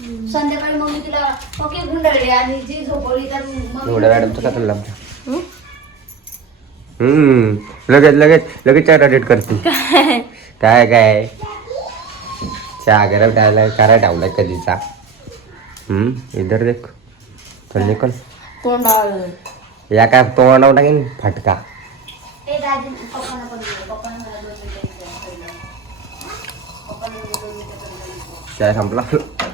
संध्याकाळी मग मी तिला ओके गुंडाळली आणि जी झोपवली तर मग एवढ्या मॅडमचं का चाललं आमच्या लगेच लगेच लगेच चहा रेट करते काय काय चहा गरम टाळला करा टावलाय कधीचा इधर देख चल निकल तोंडाळ या काय तोंडावर टाकेन फटका ते दाजी पप्पांना पण दिलं. पप्पांना मला 2 मिनिटं विचारलं. पप्पांना 2 मिनिटं चहा संपला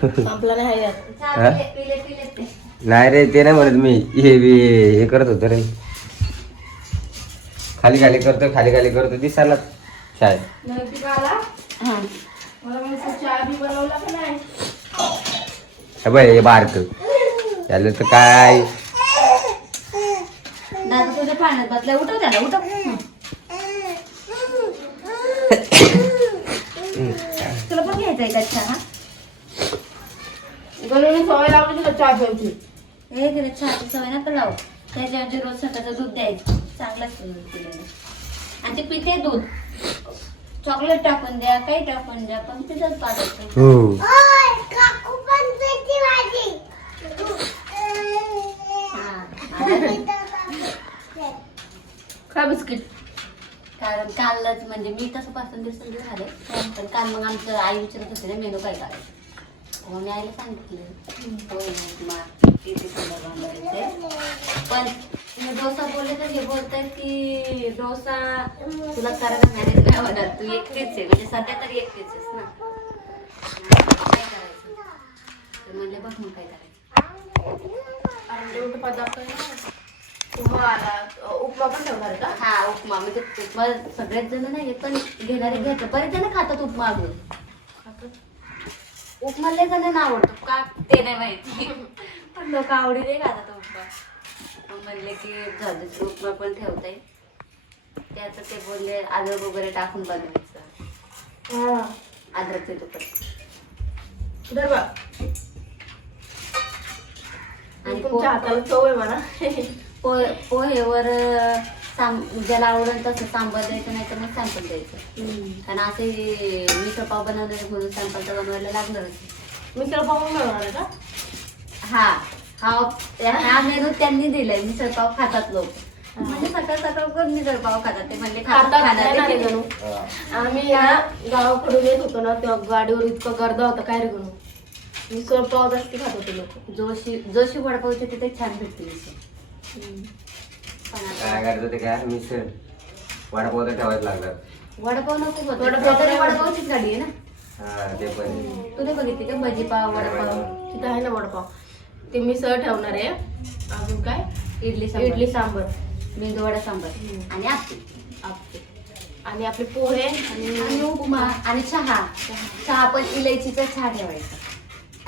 संपला नाही यात. चहा पिले ते. नाही रे ते नाही म्हणत मी हे करत होतो रे खाली खाली करतो दिसायला शाळेत नैतिक आला हा मला म्हणजे चहा बी बनवला का नाही हे बारक त्याला तर काय दादा तुझ्या पाण्यात बसल्या उठव त्याला उठव तुला पण घ्यायचा का चहा गणूने सवय लावली तुला चहा प्यायची हे तिला चहाची सवय नका लावू त्याच्याऐवजी रोज सकाळचं दूध द्यायचं चांगलं असतं दूध पिल्याने आणि ते पिते दूध चॉकलेट टाकून द्या काही टाकून द्या पण तिथंच पाडायचं हो खा बिस्किट कारण कालच म्हणजे मी तसं 5 दिवस झाले पण काल मग आमचं आई विचारत होते ना मेनू काय करायचं मग मी आईला सांगितलं होय उपमा इथे पण डोसा बोलले तर हे बोलतायत की डोसा तुला करायला मॅनेज नाही होणार तू एकटीच आहे म्हणजे सध्या तरी एकटीच आहेस ना काय करायचं तर म्हणले बघ मग काय करायचं पदार्थ उपमा पण ठेवणार का हा उपमा म्हणजे उपमा सगळेच जण नाही पण घेणारे घेतात बरेच जण खातात उपमा अजून उपमा लय जणांना आवडतो का ते नाही माहिती पण लोक आवडीने खातात उपमा मग म्हणले की झालं उपमा पण ठेवता येईल त्याचं ते बोलले अद्रक वगैरे टाकून बनवायचं हा अद्रकचे तुकडे धर बा आणि तुमच्या हाताला चव आहे म्हणा पोहेवर ज्याला आवडेल तसं सांबार द्यायचं नाही तर मग सॅम्पल द्यायचं कारण असे मिसळ पाव बनवणार म्हणून सॅम्पल तर बनवायला लागणारच मिसळ पाव बनवणार आहे का हा मेनू त्यांनी दिलाय मिसळ पाव खातात लोक म्हणजे सकाळ सकाळ पण मिसळ पाव खातात ते म्हणजे खाणार गणू आम्ही या गावाकडून येत होतो ना तेव्हा गाडीवर इतकं गर्दा होता काय रे गणू मिसळ पाव जास्ती खात होते लोक जोशी वडापावचे तिथे छान भेटते मिसळ पण काय आता करायचं ते काय मिसळ वडापाव तर ठेवायच लागणार वडापाव नको वडापाव वडापावचीच गाडी आहे ना हा ते पण तू नाही बघितली का भजी पाव वडापाव तिथं आहे ना वडापाव ते मिसळ ठेवणार आहे अजून काय इडली सांबर मेंदू वडा सांबार आणि आपली आणि आपले पोहे आणि उपमा आणि चहा पण इलायचीचा चहा ठेवायचा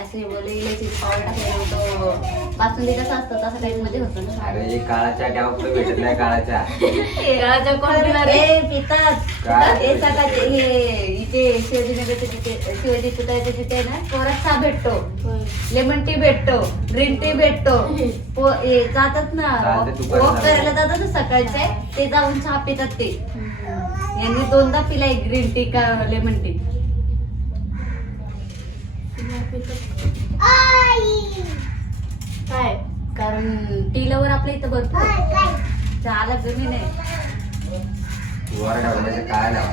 असं नाही बोलले इलायची पावडर टाकल्यानंतर बासुंदी कसं असतं तसं टाईप मध्ये होतं ना अरे हे काळाच्या तेव्हा कुठे भेटत नाही काळाच्या काय? हे सकाळचे हे इथे शिवाजीनगरच्या तिथे शिवाजी पुतळ्याच्या तिथे ना कोरा चहा भेटतो लेमन टी भेटतो ग्रीन टी भेटतो जातात ना चालतंय, तू वॉक पण करायला जातात ना सकाळचे ते जाऊन चहा पितात ते यांनी 2दा पिलाय ग्रीन टी का लेमन टी काय कारण टी लवर आपल्या इथं भरपूर चहाला कमी नाही वर ठेवण्याचं काय नाव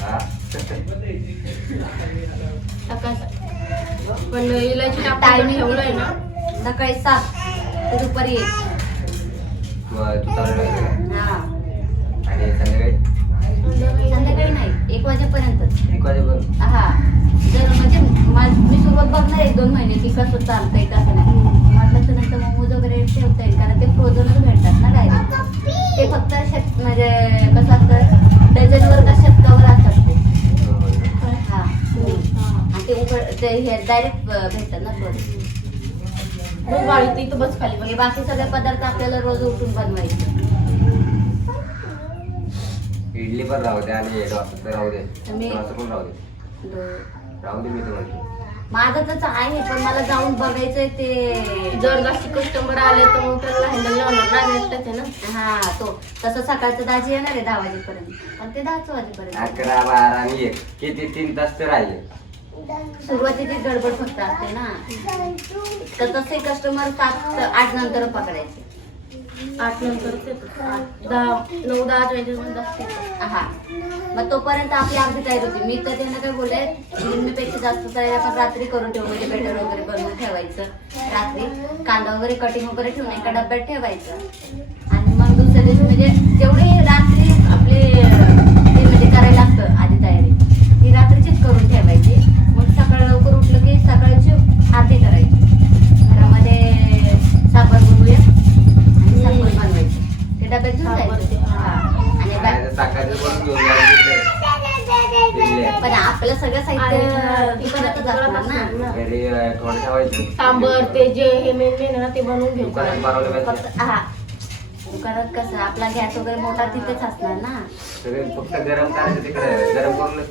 हा पण इलायची टाकून टायमिंग ठेवलंय ना सकाळी 7 ते दुपारी 1 मग तू चालू ठेवलं हा आणि संध्याकाळी नाही 1 वाजेपर्यंतच 1 वाजेपर्यंत हा जर म्हणजे मी सुरुवात बघणार 1-2 महिने की कसं चालतंय कसं नाही म्हटलं तर नंतर मोमोज वगैरे ठेवता येईल कारण ते फ्रोझनच भेटतात ना डायरेक्ट ते फक्त म्हणजे कसं असतं डझनवर का शतकावर असतात ते हा आणि ते हे डायरेक्ट भेटतात ना फ्रोझन मग गाडी इथं बस खाली बस हे बाकी सगळे पदार्थ आपल्याला रोज उठून बनवायचे इडली पण राहू दे आणि डोसा राहू दे मी- डोसा पण राहू दे मी तर म्हणतो माझं तर आहे पण मला जाऊन बघायचंय ते जर जास्त कस्टमर आले तर मग त्याला हँडल लावणार ना एकटाच आहे ना हा तो तसं सकाळचं दाजी येणार आहे 10 वाजेपर्यंत पण ते 10 वाजेपर्यंत 11, 12 आणि 1 किती 3 तास तर राहिले सुरुवातीची गडबड फक्त असते ना, तर तसे कस्टमर 7-8 नंतर पकडायचे. 8 नंतरच येतो. 9-10 वाजेपर्यंत असते. हा, मग तोपर्यंत आपली अर्धी तयारी होती. मी तर त्यांना काय बोलले, नेहमीपेक्षा जास्त तयारी आपण रात्री करून ठेवू, म्हणजे बेटर वगैरे बनवून ठेवायचं. रात्री कांदा वगैरे कटिंग वगैरे ठेवून एका डब्यात ठेवायचं आणि मग दुसऱ्या दिवशी म्हणजे जेवढी रात्री आपली ते म्हणजे करायला लागतं आधी तयारी, ती रात्रीचीच करून ठेवायची. मग सकाळी लवकर उठलं की सकाळची आरती करायची. घरामध्ये साखर बनवूया आणि साखर बनवायची, ते डब्यात घेऊन जायचं. हा, आणि पण आपलं सगळं साहित्य दुकानातच असणार ना. सांबर ते जे हे मेन ना ते बनवून घेऊ. फक्त हा, दुकानात कसं आपला गॅस वगैरे मोठा तिथेच असणार ना. फक्त गरम करायचं तिकडे, गरम करूनच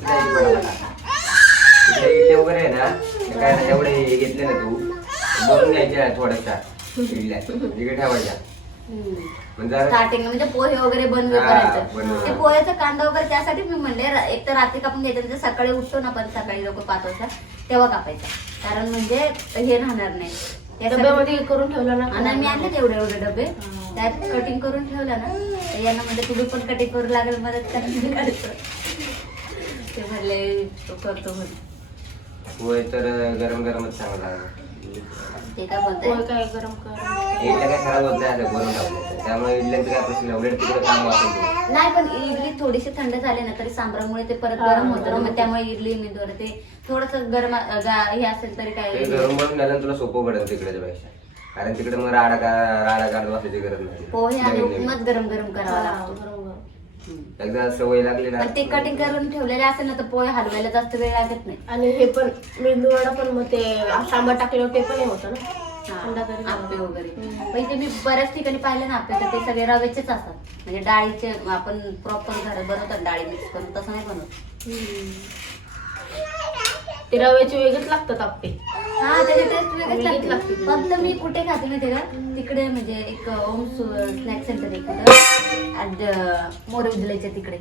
इडल्या वगैरे आहे ना, ते काय ना तेवढे घेतले ना तू बनवून घ्यायच्या थोड्याशा इडल्या तिकडे ठेवायच्या. स्टार्टिंग म्हणजे पोहे वगैरे बनवून हा, करायचं. बनवून. ते पोह्याचा कांदा वगैरे त्यासाठी मी म्हणले एक तर रात्री कापून घ्यायचं, म्हणजे सकाळी उठतो ना आपण सकाळी लोक 5 वाजता तेव्हा कापायचा, कारण म्हणजे हे राहणार नाही. डब्यामध्ये करून ठेवला ना. आणि मी आणले एवढे डबे, त्यात कटिंग करून ठेवलं ना, तर यांना म्हणजे तुम्ही पण कटिंग करू लागेल, मदत करायचं. ते म्हणले तो करतो म्हणून. होय, तर गरम गरमच चांगला लागला. ते काय बोलताय, काय गरम कर. इडल्या काय खराब होत नाही बनवून टाकलं, त्यामुळे इडल्यांचं काय प्रश्न उलट तिकडे काम वाटतं. नाही, पण इडली थोडीशी थंड झाली ना तरी सांबरामुळे ते परत गरम होतं ना, मग त्यामुळे इडली मेदूवर ते थोडस गरम हे असेल तरी काय ते गरम बनवून झालं तुला सोपं पडेल तिकडच्या पेक्षा, कारण तिकडे मग राडा काढत बसायची गरज नाही. पोहे आणि उपमाच गरम गरम करावा लागतो. एकदा सवय लागली ना. पण ते कटिंग करून ठेवलेले असेल ना तर पोहे हलवायला जास्त वेळ लागत नाही. आणि हे पण मेंदूवडा पण मग ते सांबार टाकल्यावर ते पण हे होतं ना. आंबे वगैरे म्हणजे मी बऱ्याच ठिकाणी पाहिले ना आपल्या, ते सगळे रव्याचेच असतात, म्हणजे डाळीचे आपण प्रॉपर घरात बनवतात डाळी मिक्स करून, तसं नाही बनवत. ते रव्याचे वेगळेच लागतात आप्पे. हा, त्याची टेस्ट वेगळीच वेगळीच लागते. लागते. फक्त मी कुठे खाते माहिती का, तिकडे म्हणजे एक ओम स्नॅक सेंटर आहे मोरविदलेच्या तिकडे,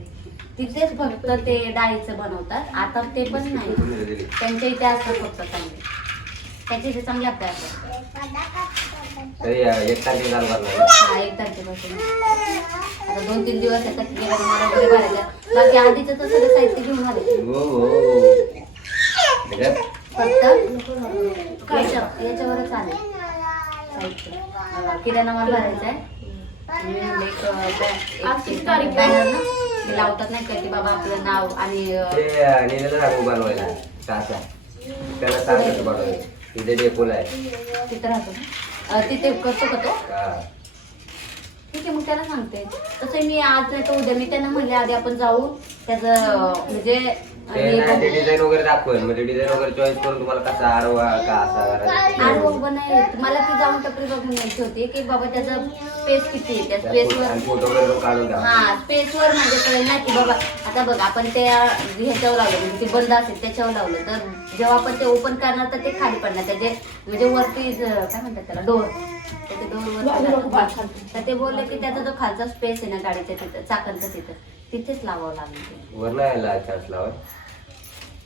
तिथेच फक्त ते डाळीचं बनवतात. आता ते पण नाही, त्यांच्या इथे असतात फक्त चांगले, त्याच्या इथे चांगले आपले असतात. तरी 1 तारखेला चालू करणार. हा, 1 तारखेपासून आता 2-3 दिवस येतात गेला मला वगैरे भरायला. बाकी आधीचं तर सगळं साहित्य घेऊन आले. हो. फक्त याच्यावरच आले साहित्य. किराणा माल भरायचा आहे. बॅनर ना ते लावतात नाही का, की बाबा आपलं नाव आणि ते सांगू बनवायला सासा, त्याला सांगायचं बनवायला. तिथे डेपोला आहे, तिथं राहतो ना, तिथे करतो का तो? हा. ठीक आहे, मग त्याला सांगते. तसं मी आज नाही तर उद्या मी त्यांना म्हणले आधी आपण जाऊ त्याचं म्हणजे ते डिझाईन वगैरे दाखवेल, म्हणजे डिझाईन वगैरे चॉईस करून तुम्हाला कसा आडवा का असा करायचा. आडवं बनाय मला ती जाऊन टपरी बघून यायची होती की बाबा त्याचा स्पेस किती आहे, त्या स्पेसवर फोटो वगैरे काढून द्या. हा स्पेसवर म्हणजे कळेल ना की बाबा आता बघ आपण ते ह्याच्यावर लावलं म्हणजे ते बंद असेल त्याच्यावर लावलं तर जेव्हा आपण ते ओपन करणार तर ते खाली पडणार, त्याचे म्हणजे वरती काय म्हणतात त्याला डोर, त्याचे डोर वरती. तर ते बोलले की त्याचा जो खालचा स्पेस आहे ना गाडीच्या तिथं चाकांचा तिथेच लावावं लागेल. वर नाही यायला चान्स लावा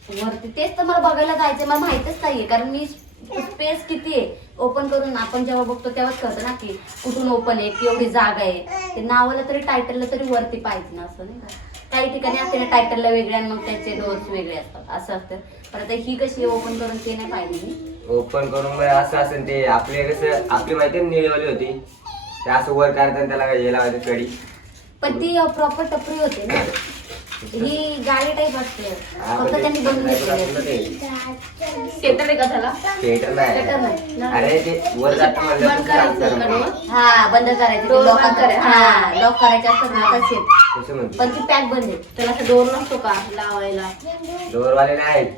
वरती. तेच तर मला बघायला जायचंय, मला माहितच नाहीये कारण मी स्पेस किती आहे ओपन करून आपण जेव्हा बघतो तेव्हाच कळतं ना की कुठून ओपन आहे, की एवढी जागा आहे. ते नावाला तरी टायटलला तरी वरती पाहिजे ना, असं नाही का. काही ठिकाणी असते ना टायटलला वेगळे आणि मग त्याचे डोर्स वेगळे असतात असं असतं. पण आता ही कशी ओपन करून ते नाही पाहिजे मी. ओपन करून असं असेल ते आपले कसं आपली माहिती निळीवाली होती ते असं वर काढताना त्याला हे लावायचं कडी, पण ती प्रॉपर टपरी होते ना, ही गाडी टाईप असते फक्त त्यांनी बनवून घेतली. शेतात आहे का त्याला? थिएटर नाही. अरे ते वर जातं बंद करायचं का डोर? हा बंद करायचे डोर लॉक बंद करायचं. हा लॉक करायचे असतात ना तसे, कसं म्हणतो पण ती पॅक बंद आहे. त्याला असं डोर नसतो का लावायला? डोरवाले नाहीत.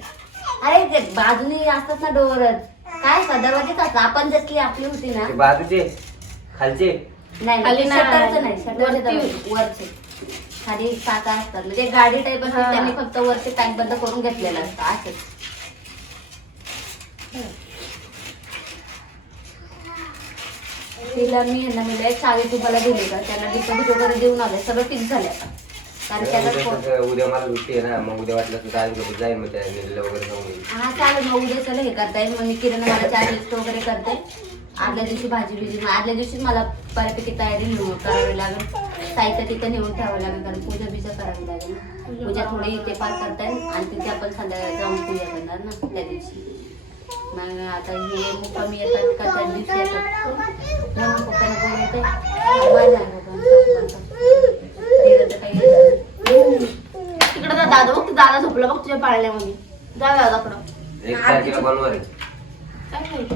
अरे ते बाजूनी असतात ना डोरच, काय दरवाजेच असतात. आपण जसली आपली होती ना ते बाजूचे खालचे नाही खाली नाही. शटरचं नाही, शटरचे वरती. दरवाजे वरचे खाली चाका असतात म्हणजे गाडी टाईप असते. हा. त्यांनी फक्त वरचे पॅक बंद करून घेतलेलं असतं असंच. तिला मी यांना म्हणलं चावी तुम्हाला दिली का, त्यांना डिपॉझिट वगैरे देऊन आले, सगळं फिक्स झाले आता. कारण त्याला उद्या मला सुट्टी आहे ना, मग उद्या वाटलं तर काय जाईल मग त्या नेलेलं वगैरे जाऊन येईल. हा चालेल, मग उद्या चला हे करता येईल. मग मी किराणा मला 4 लिस्ट वगैरे करते. आदल्या दिवशी भाजी बिजी, मग आदल्या दिवशीच मला बऱ्यापैकी तयारी करावी लागेल. साहित्य तिथं नेऊन ठेवावं लागेल, कारण पूजा बिजा करावी लागेल ना. पूजा थोडी इथे पार करता येईल आणि तिथे आपण संध्याकाळी जाऊन पूजा करणार ना त्या दिवशी. मग आता हे मुक्कामी येतात का त्या दिवशी येतात, मग पप्पाला बोलवते. तिकडे दादा बघ, दादा झोपला बघ तुझ्या पाळण्यामध्ये. जा दादाकडं. 1 तारखेला बनवणार आहे. काय माहिती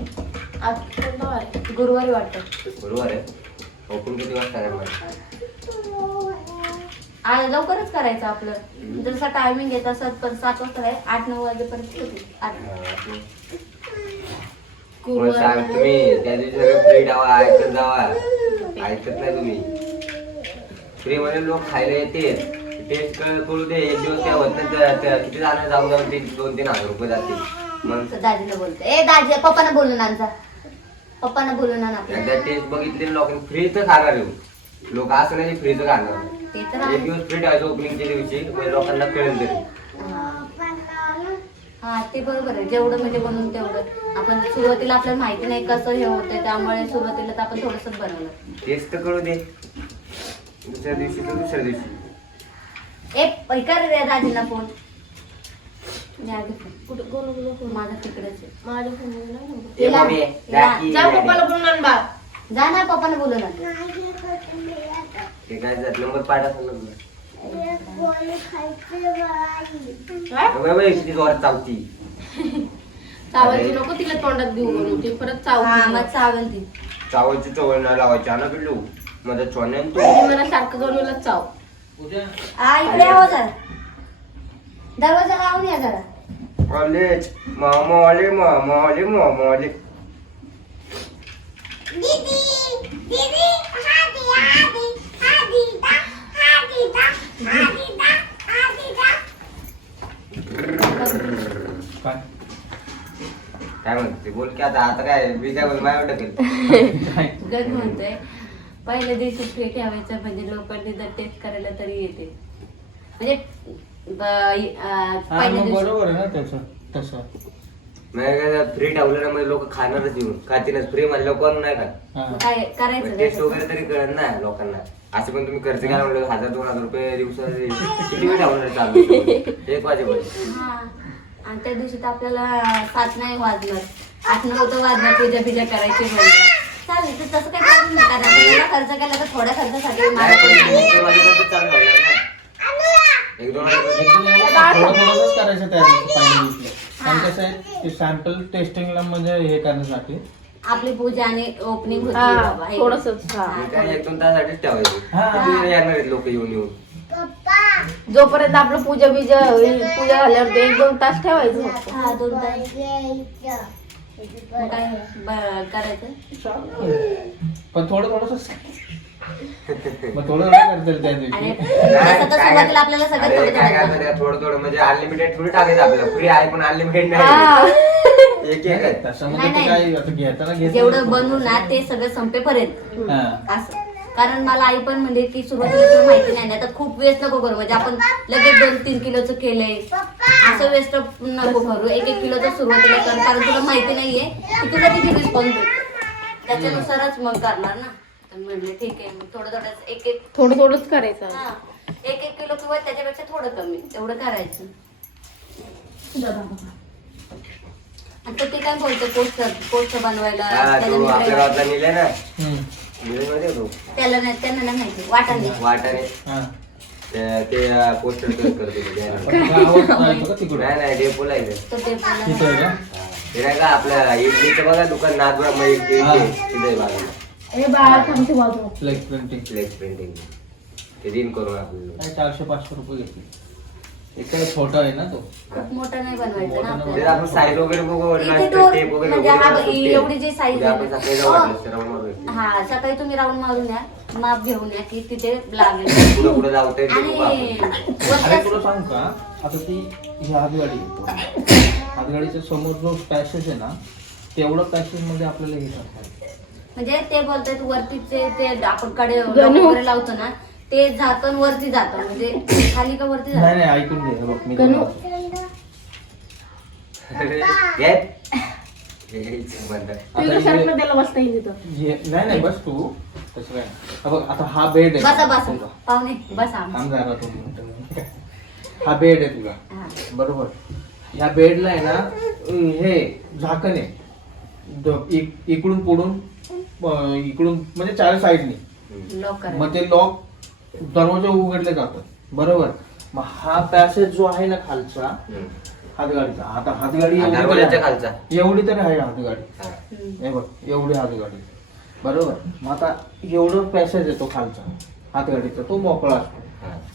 आज कोणता वार आहे? गुरुवारी वाटतं. बरोबर आहे. ओपन किती वाजता आहे मला? आज लवकरच करायचं आपलं. जसं टायमिंग येत असत पण 7 वाजता आहे, 8-9 वाजेपर्यंत होती. 8 मग सांग तुम्ही त्या दिवशी सगळं फ्री डावा ऐकत जावा. ऐकत नाही तुम्ही. फ्री मध्ये लोक खायला येते, टेस्ट करू दे. एक दिवस काय होत नाही, किती जाणार जाऊन जाऊन 2-3 हजार रुपये जातील. मग दाजीला बोलते, ए दाजी पप्पांना बोलून आणजा, पप्पांना बोलून आण आपल्या. एकदा टेस्ट बघितले लोकांनी फ्रीच खाणार येऊ. लोक असं नाही फ्रीच खाणार. ते तर एक आहे. दिवस फ्री ठेवायचं ओपनिंगच्या दिवशी, म्हणजे लोकांना कळेल तरी. हा ते बरोबर आहे. जेवढं म्हणजे बनवून तेवढं. आपण सुरुवातीला आपल्याला माहिती नाही कसं हे होतंय, त्यामुळे सुरुवातीला तर आपण थोडंसं बनवलं. टेस्ट करू दे. दुसऱ्या दिवशी तर दुसऱ्या दिवशी. कर रे दाजीला फोन. मी आधी फोन. कुठं कोण फोन? माझा तिकडेच आहे. माझ्या फोनमध्ये नाही नंबर. ये मम्मी, राखी. जा पप्पाला बोलून आण बा. जा ना पप्पांना बोलून आण. ते काय जात नंबर पाठ असेल ना. काय? बाई किती जोरात चावती. चावायची नको तिला तोंडात देऊ म्हणून ती परत हा चावती. मग चावेल ती. चावायची चवळ नाही लावायची ना पिल्लू. माझा चोने तू. ती मला सारखं बनवलं चाव. हा इकडे यावं जरा. दरवाजा लावून या जरा. कॉलेज मामा आले, मामा आले, मामा आले. काय म्हणते बोल की आता काय मी काय बोल माझ्या टाकेल. गग म्हणतोय पहिल्या दिवशी फ्री ठेवायचं म्हणजे लोकांनी जर टेस्ट करायला तरी येते. म्हणजे पहिल्या दिवशी बरोबर आहे ना त्याचं तसं. फ्री ठेवलं ना म्हणजे लोक खाणारच येऊन खातीनच. फ्री म्हणलं कोण नाही खात. हा. काय करायचं टेस्ट नाही. वगैरे तरी कळत ना लोकांना. असं पण तुम्ही खर्च केला म्हणलं 1000-2000 रुपये दिवसाला किती वेळ ठेवणार चालू 1 वाजेपर्यंत. हा आणि त्या दिवशी तर आपल्याला 7 नाही वाजणार, 8-9 तर वाजणार पूजा बिजा करायची म्हणजे. चालेल तर तसं काही प्रॉब्लेम नाही. कारण आपण एवढा खर्च केला तर थोड्या खर्चासाठी नाही, पण 1 वाजेपर्यंत चालू ठेवणार ना. 1-2 वाजेपर्यंत. एकदम एवढं थोडंच करायचं त्या दिवशी पहिल्या दिवशी. आणि कसं आहे सॅम्पल टेस्टिंगला म्हणजे हे करण्यासाठी आपली पूजा आणि ओपनिंग होती हा बाबा, हे थोडंसंच. हा. मग काय 1-2 तासासाठीच ठेवायचं. हा. किती येणार आहेत लोक येऊन येऊन. जोपर्यंत आपलं पूजा बिजा होईल, पूजा झाल्यावर 1-2 तास ठेवायचं फक्त. हा 2 तास. मग काय करायचं. पण थोडंच मग थोडं करतील त्या आणि दिवशी. तसं तर सुरुवातीला आपल्याला सगळं अरे, थोडं काय थोडं करतात थोडं म्हणजे अनलिमिटेड थोडी टाकायचं आपलं. फ्री आहे पण अनलिमिटेड नाही. हा. एक आहे. तसं म्हणजे नाही, ते काय आता घेताना घेत जेवढं बनवू ना ते सगळं संपेपर्यंत हा. असं. कारण मला आई पण म्हणजे की सुरुवातीला तुला माहिती नाही तर खूप वेस्ट नको करू. म्हणजे आपण लगेच 2-3 किलोचं केलंय असं वेस्ट नको करू. 1-1 किलोचं सुरुवातीला कर. कारण तुला माहिती नाहीये की तुला किती रिस्पॉन्स त्याच्यानुसारच मग करणार ना. तर म्हणले ठीक आहे मग थोडं थोडं 1-1 थोडं थोडंच करायचं. हा 1-1 किलो किंवा त्याच्यापेक्षा थोडं कमी एवढं करायचं. आणि तो ते काय बोलतो पोस्टर बनवायला हा, तो आपल्या गावातला नेलाय ना. हम्म. नेलाय माहिती आहे तो? त्याला नाही त्यांना नाही माहिती वाटाणे. वाटाने हा. ते पोस्टर करतो पण गावात नाही का तिकडं? नाही डेपोला आहे ते. तो ते तिथं आहे का? ते नाही का आपलं इडलीचं बघा दुकान नागपुरा इडली हा. तिथे आहे बाजूला. ए बाळा थांबते बाजूला. फ्लेक्स प्रिंटिंग फ्लेक्स प्रिंटिंग ते दिन करून आपल्याला. काय 400-500 रुपये घेतले. एक काय छोटा आहे ना तो. खूप मोठा नाही बनवायचं ना ते आपल्याला. आपण साईज वगैरे बघू इथे दोन- टेप वगैरे म्हणजे हा बघू, टेप. एवढी जी साईज उद्या आपण सकाळी जाऊ वाटलं तर राऊंड मारू. हा सकाळी तुम्ही राऊंड मारून या माप घेऊन या की तिथे लागेल. पुढं पुढं जाऊ ते बघू आणि आपण. अरे तुला सांगू का आता ती ही हातगाडी हातगाडीच्या समोर जो पॅसेज आहे ना तेवढं पॅसेज मध्ये आपल्याला हे करतात. म्हणजे ते बोलतात वरतीचे ते आपण कडे गणू. वगैरे लावतो ना ते झाकण वरती जातं म्हणजे खाली का वरती नाही जातं? नाही ऐकून घे हे बघ मी गणू. आता तुला हे- शर्ट त्याला बसता येईल तिथं. नाही नाही बस तू तसं काय नाही. हा बघ आता हा बेड आहे बसा बसा तुझा. पाहुणे बसा थांब जरा 2 मिनिटं. हा बेड आहे तुझा हा. बरोबर. ह्या बेडला आहे ना हे झाकण आहे इकडून पुढून इकडून म्हणजे 4 साईडनी लॉक करा. मग ते लॉक दरवाजे उघडले जातात बरोबर. मग हा पॅसेज जो आहे ना खालचा हातगाडीचा आता हातगाडी दरवाजाच्या खालचा. एवढी तरी आहे हातगाडी. हम्म. हे बघ एवढी हातगाडी बरोबर. मग आता एवढं पॅसेज येतो खालचा हातगाडीचा तो मोकळा असतो.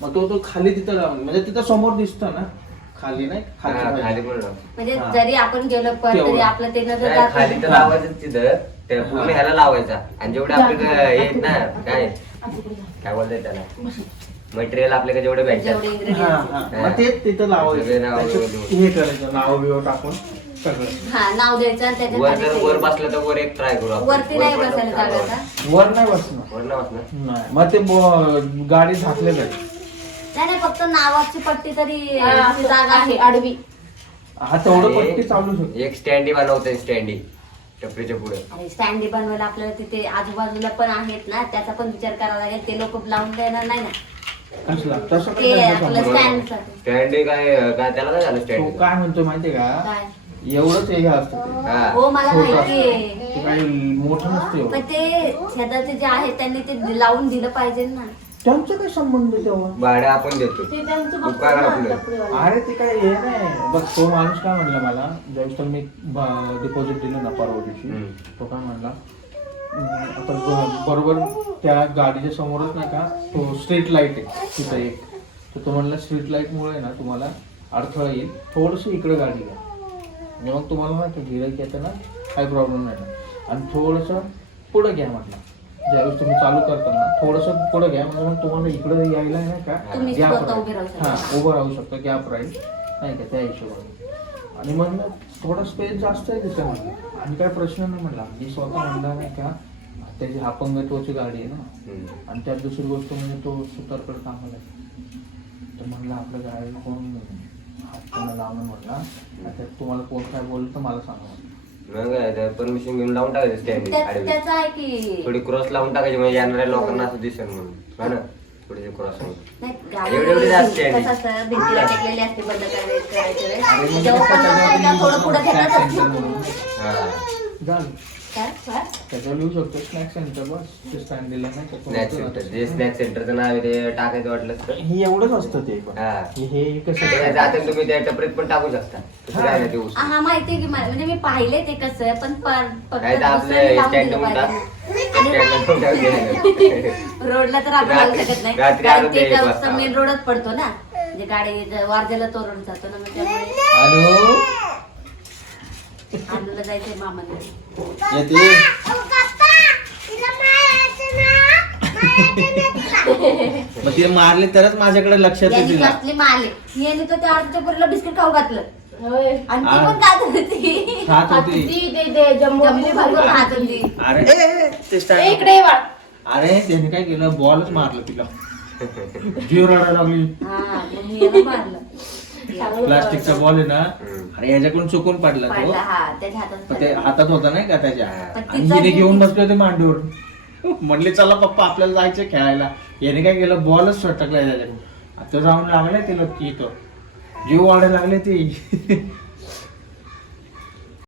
मग तो खाली तिथं लावून म्हणजे तिथं समोर दिसतं ना खाली नाही खालच्या खाली बाजूला. पण लाव. म्हणजे हा. जरी आपण गेलो पण तरी तेवढं. आपलं ते नजर नाही, जात खाली तर नाही. लावायचं तिथं त्या पूर्ण ह्याला लावायचा आणि जेवढे आपले येत ना काय काय बोलतात त्याला मटेरियल आपल्याकडे जेवढे जेवढे भेटतात हा, ingredients. हा. मग तेच तिथं सगळे लावायचं नाव त्याच्यात बिव. हे करायचं नाव बिव टाकून सगळं. हा नाव द्यायचं आणि त्याच्या वर खाली जर ते- वर बसलं तर वर एक ट्राय करू आपण. वरती नाही वर पण बसायला चालू जागा आहे. का? वर नाही बसणार वर नाही बसणार. नाही मग ते गाडी झाकलेलं आहे. नाही नाही फक्त नावाची पट्टी तरी हा, ती जागा आहे आहे आडवी. हा तेवढं पट्टी चालू शकतो. एक स्टँडी बनवते स्टँडी टपरीच्या पुढे. अरे स्टँडी बनवायला आपल्याला तिथे आजूबाजूला पण आहेत ना त्याचा पण विचार करावा लागेल. ते लोक लावून देणार नाही ना. कसला तसं ते काय आपलं समोर. stand साठी. स्टँडी काय काय त्याला काय झालं तो स्टँडी काय म्हणतो माहितीये का काय एवढंच हे असतं ते. हा हो मला छोटं माहितीये ते काही मोठं नसतं एवढं. पण ते शेजारचे जे आहेत त्यांनी ते लावून दिलं पाहिजे ना. त्यांचं काय संबंध तेव्हा भाडं आपण देतो. ते त्यांचं तू बघतो काय ना, आपलं? कपडेवाले. अरे ते काय हे नाही बघ तो माणूस काय म्हणला मला ज्यावेळेस तर मी डिपॉझिट दिलं ना परवा दिवशी हम्म. तो काय म्हणला आता बरोबर त्या गाडीच्या समोरच नाही का तो स्ट्रीट लाईट आहे तिथं एक तर तो म्हणला स्ट्रीट लाईट मुळे ना तुम्हाला अडथळा येईल थोडंसं इकडे गाडी घ्या म्हणजे मग तुम्हाला ना ते गिराईक येतं ना काही प्रॉब्लेम नाही ना आणि थोडंसं पुढं घ्या म्हटलं ज्यावेळेस तुम्ही चालू करताना थोडंसं पुढं घ्या म्हणजे मग तुम्हाला इकडे यायला नाही का तुम्ही गॅप स्वतः उभे राहू शकता. हा उभं राहू शकता गॅप राहील नाही का त्या हिशोबाने आणि म्हणलं थोडा स्पेस जास्त आहे तिथं म्हणलं आणि काय प्रश्न नाही म्हणला मी स्वतः म्हणला नाही का त्याची अपंगत्वाची गाडी आहे ना आणि त्यात दुसरी गोष्ट म्हणजे तो सुतारकडे कामाला आहे तर म्हणलं आपल्या गाडीला कोण हात कोणा लावणं म्हणला आता तुम्हाला कोण काय बोललं तर मला सांगा म्हणलं. परमिशन घेऊन लावून टाकायचं स्टँडी आडवी. त्याचं आहे की थोडी क्रॉस लावून टाकायची म्हणजे येणाऱ्या लोकांना असं दिसेल म्हणून हा ना थोडीशी क्रॉस नाही, एवढी जास्त आहे. कसं असतं भिंतीला टेकलेली असते बंद करायच्या अरे वेळेस म्हणजे जेव्हा पण त्याच्यावर नाही का लिहू थोडं शकतो पुढे snack घेतात center म्हणून. हा झालं काय? काय? त्याच्यावर लिहू शकतो स्नॅक सेंटर बस ते स्टँड दिला नाही का स्नॅक सेंटर जे स्नॅक सेंटरचं नाव आहे ते टाकायचं वाटलं तर हे एवढंच असतं ते पण. हा हे कसं ते जाते तुम्ही त्या टपरीत पण टाकू शकता तसं काय नाही ते उचलून. हा माहितीये की मला म्हणजे मी पाहिले ते कसं आहे पण फक्त काय तर आपलं दुसऱ्याने लावून स्टँड दिलं लावून टाक. पाहिजे. स्टँड लावून टाक गेलं. रोडला तर आपण रात्री- लावू शकत नाही रात्री कारण आणून ते द्यायचं वाजता. मेन रोडच पडतो ना म्हणजे गाडी वारजेला तो रोड जातो ना मग त्यामुळे हॅलो आलूला जायचंय मामाने येते मग तिला मारले तरच माझ्याकडे लक्षात यांनी येईल कसली मारले यांनी तर त्या आरच्या पुरीला बिस्किट खाऊ घातलं होय. आणि ती पण खात होती खात होती ते जम्बो जम्बू भरपूर खात होती अरे ते ए, stand- इकडे ये बाळ. अरे त्याने काय केलं बॉलच मारलं तिला जीव रडायला लागली हा मग मी याला मारलं प्लास्टिकचा बॉल आहे ना हम्म. अरे याच्याकडून चुकून पडला तो पाहिलं हा त्याच्या हातात पण ते पडलं. हातात होता नाही का त्याच्या पण आणि तिचा हिने जीव- घेऊन बसले होते मांडीवर म्हणले चला पप्पा आपल्याला जायचं खेळायला याने काय केलं बॉलच सटकलाय त्याच्याकडून आता जाऊन लागलाय तिला की तो जीव वाढायला लागले ते